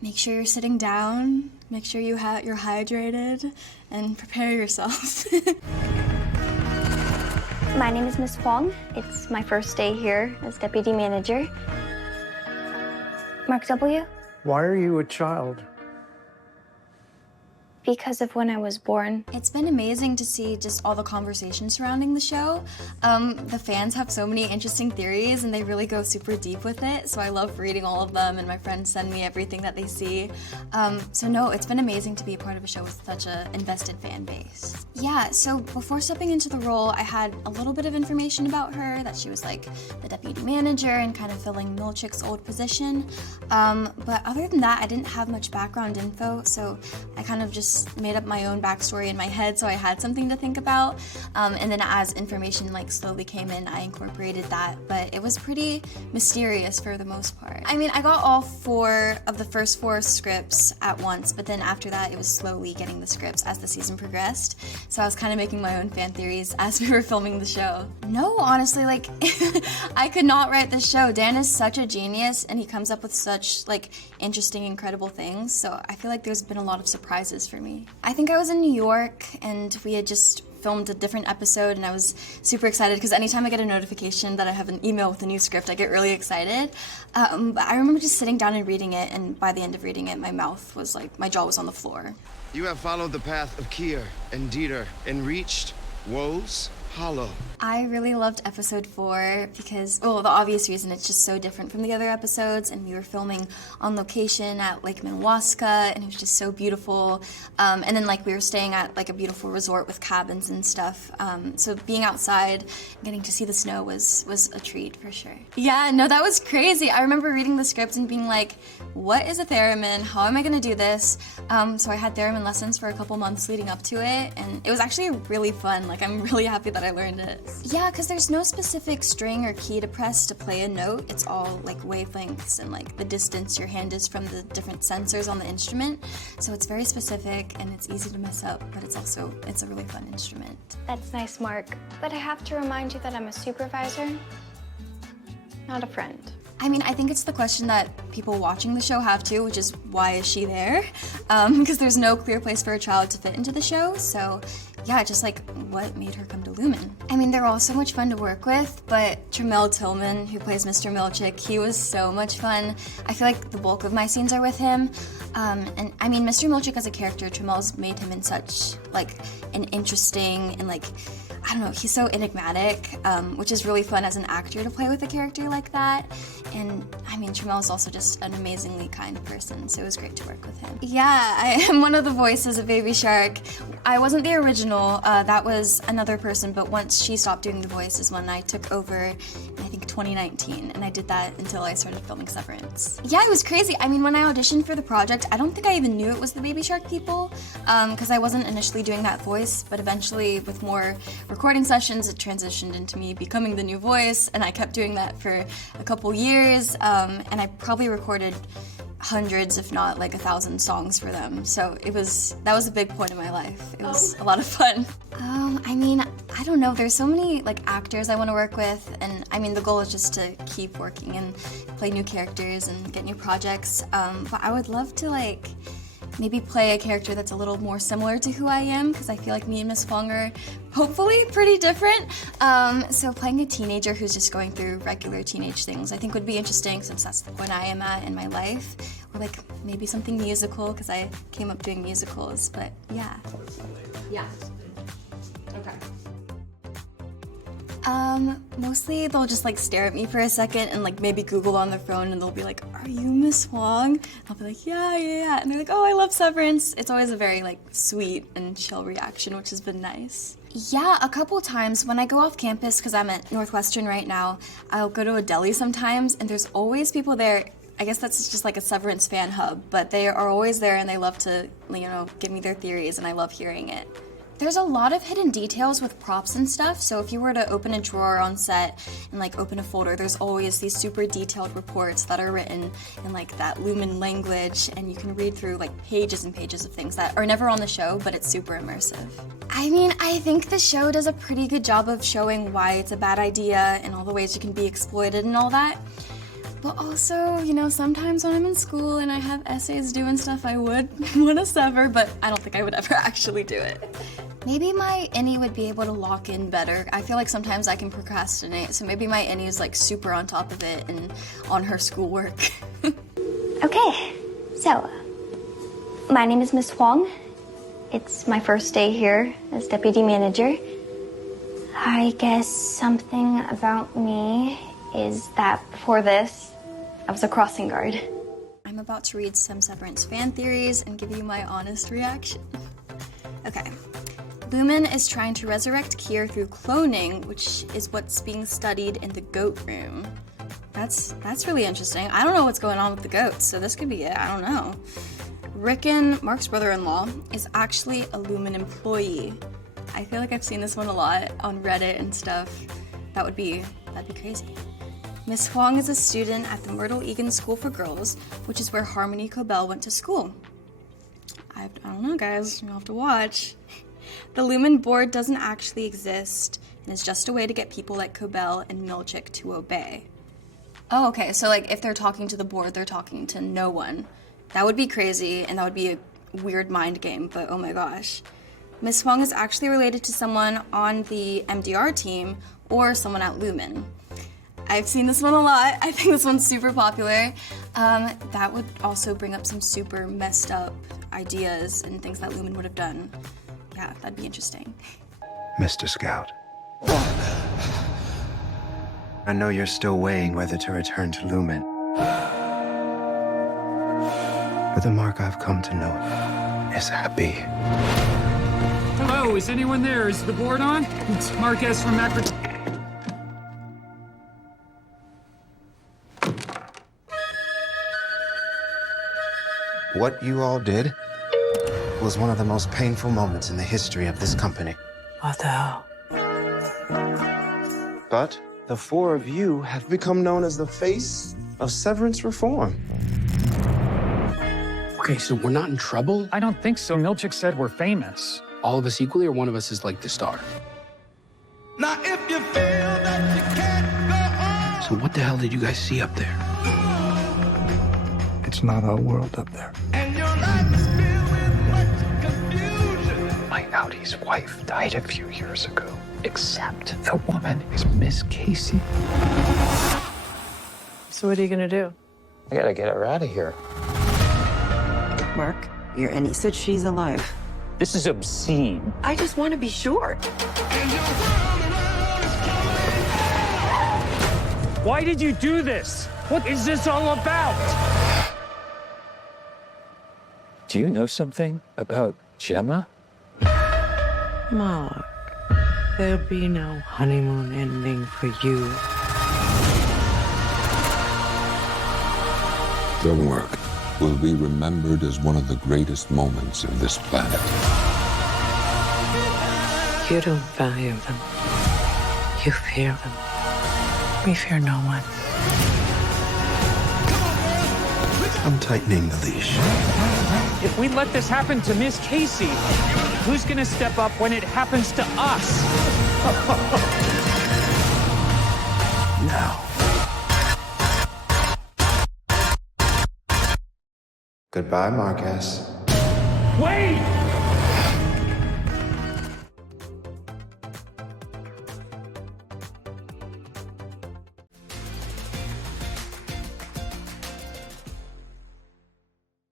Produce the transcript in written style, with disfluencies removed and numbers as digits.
Make sure you're sitting down, make sure you're hydrated, and prepare yourself. My name is Miss Huang. It's my first day here as deputy manager. Mark W. Why are you a child? Because of when I was born. It's been amazing to see just all the conversation surrounding the show. The fans have so many interesting theories and they really go super deep with it, so I love reading all of them and my friends send me everything that they see. So no, it's been amazing to be a part of a show with such an invested fan base. Yeah, so before stepping into the role, I had a little bit of information about her, that she was like the deputy manager and kind of filling Milchick's old position. But other than that, I didn't have much background info, so I kind of just made up my own backstory in my head, so I had something to think about. And then as information slowly came in, I incorporated that, but it was pretty mysterious for the most part. I mean, I got all 4 of the first 4 scripts at once, but then after that, it was slowly getting the scripts as the season progressed. So I was kind of making my own fan theories as we were filming the show. No, honestly, I could not write this show. Dan is such a genius, and he comes up with such interesting, incredible things. So I feel like there's been a lot of surprises for me. I think I was in New York, and we had just filmed a different episode, and I was super excited because anytime I get a notification that I have an email with a new script, I get really excited. But I remember just sitting down and reading it, and by the end of reading it, my jaw was on the floor. You have followed the path of Kier and Dieter and reached Woe's Hollow. I really loved episode 4 because, well, the obvious reason, it's just so different from the other episodes, and we were filming on location at Lake Minnewaska, and it was just so beautiful. And then we were staying at a beautiful resort with cabins and stuff. So being outside, getting to see the snow was a treat for sure. Yeah, no, that was crazy. I remember reading the script and being like, what is a theremin? How am I gonna do this? So I had theremin lessons for a couple months leading up to it, and it was actually really fun. I'm really happy that I learned it. Yeah, because there's no specific string or key to press to play a note. It's all wavelengths and the distance your hand is from the different sensors on the instrument. So it's very specific and it's easy to mess up, but it's a really fun instrument. That's nice, Mark. But I have to remind you that I'm a supervisor, not a friend. I mean, I think it's the question that people watching the show have too, which is, why is she there? Because there's no clear place for a child to fit into the show, so yeah, just what made her come to Lumen? I mean, they're all so much fun to work with, but Tramell Tillman, who plays Mr. Milchick, he was so much fun. I feel like the bulk of my scenes are with him. And I mean, Mr. Milchick as a character, Tramell's made him in such an interesting and I don't know, he's so enigmatic, which is really fun as an actor to play with a character like that. And I mean, Tramell is also just an amazingly kind person, so it was great to work with him. Yeah, I am one of the voices of Baby Shark. I wasn't the original, that was another person, but once she stopped doing the voice is when I took over in, I think, 2019, and I did that until I started filming Severance. Yeah, it was crazy. I mean, when I auditioned for the project, I don't think I even knew it was the Baby Shark people, because I wasn't initially doing that voice, but eventually with more recording sessions, it transitioned into me becoming the new voice, and I kept doing that for a couple years, and I probably recorded hundreds, if not 1,000 songs for them. So that was a big point in my life. It was a lot of fun. I mean, I don't know, there's so many actors I want to work with, and I mean, the goal is just to keep working and play new characters and get new projects, but I would love to maybe play a character that's a little more similar to who I am, because I feel like me and Miss Wong are hopefully pretty different. So playing a teenager who's just going through regular teenage things I think would be interesting, since that's the point I am at in my life. Or maybe something musical, because I came up doing musicals, but yeah. Yeah. Okay. Mostly they'll just stare at me for a second and maybe Google on their phone, and they'll be like, are you Miss Huang? I'll be like, yeah. And they're like, oh, I love Severance. It's always a very sweet and chill reaction, which has been nice. Yeah, a couple times when I go off campus, because I'm at Northwestern right now, I'll go to a deli sometimes, and there's always people there. I guess that's just a Severance fan hub, but they are always there and they love to, give me their theories, and I love hearing it. There's a lot of hidden details with props and stuff, so if you were to open a drawer on set and open a folder, there's always these super detailed reports that are written in that Lumen language, and you can read through pages and pages of things that are never on the show, but it's super immersive. I mean, I think the show does a pretty good job of showing why it's a bad idea and all the ways you can be exploited and all that. But also, you know, sometimes when I'm in school and I have essays due and stuff, I would want to sever, but I don't think I would ever actually do it. Maybe my innie would be able to lock in better. I feel like sometimes I can procrastinate, so maybe my innie is like super on top of it and on her schoolwork. Okay, so my name is Miss Huang. It's my first day here as deputy manager. I guess something about me is that before this, I was a crossing guard. I'm about to read some Severance fan theories and give you my honest reaction. Okay. Lumen is trying to resurrect Kier through cloning, which is what's being studied in the goat room. That's really interesting. I don't know what's going on with the goats, so this could be it. I don't know. Rickon, Mark's brother-in-law, is actually a Lumen employee. I feel like I've seen this one a lot on Reddit and stuff. That'd be crazy. Miss Huang is a student at the Myrtle Egan School for Girls, which is where Harmony Cobell went to school. I don't know, guys. You'll have to watch. The Lumen board doesn't actually exist and is just a way to get people like Cobell and Milchick to obey. Oh, okay, so like if they're talking to the board, they're talking to no one. That would be crazy and that would be a weird mind game, but oh my gosh. Miss Huang is actually related to someone on the MDR team or someone at Lumen. I've seen this one a lot. I think this one's super popular. That would also bring up some super messed up ideas and things that Lumen would have done. Yeah, that'd be interesting. Mr. Scout. I know you're still weighing whether to return to Lumen. But the Mark I've come to know is happy. Hello, is anyone there? Is the board on? It's Marquez from Macro... What you all did was one of the most painful moments in the history of this company. What the hell? But the four of you have become known as the face of Severance reform. Okay, so we're not in trouble? I don't think so. Milchick said we're famous. All of us equally, or one of us is like the star? Now if you feel that you can't go on. So what the hell did you guys see up there? It's not our world up there. And your life is filled with much confusion. My Audie's wife died a few years ago. Except the woman is Miss Casey. So what are you gonna do? I gotta get her out of here. Mark, your Annie said she's alive. This is obscene. I just want to be sure. Why did you do this? What is this all about? Do you know something about Gemma? Mark, there'll be no honeymoon ending for you. Their work will be remembered as one of the greatest moments of this planet. You don't value them. You fear them. We fear no one. I'm tightening the leash. If we let this happen to Miss Casey, who's gonna step up when it happens to us? Now. Goodbye, Marquez. Wait!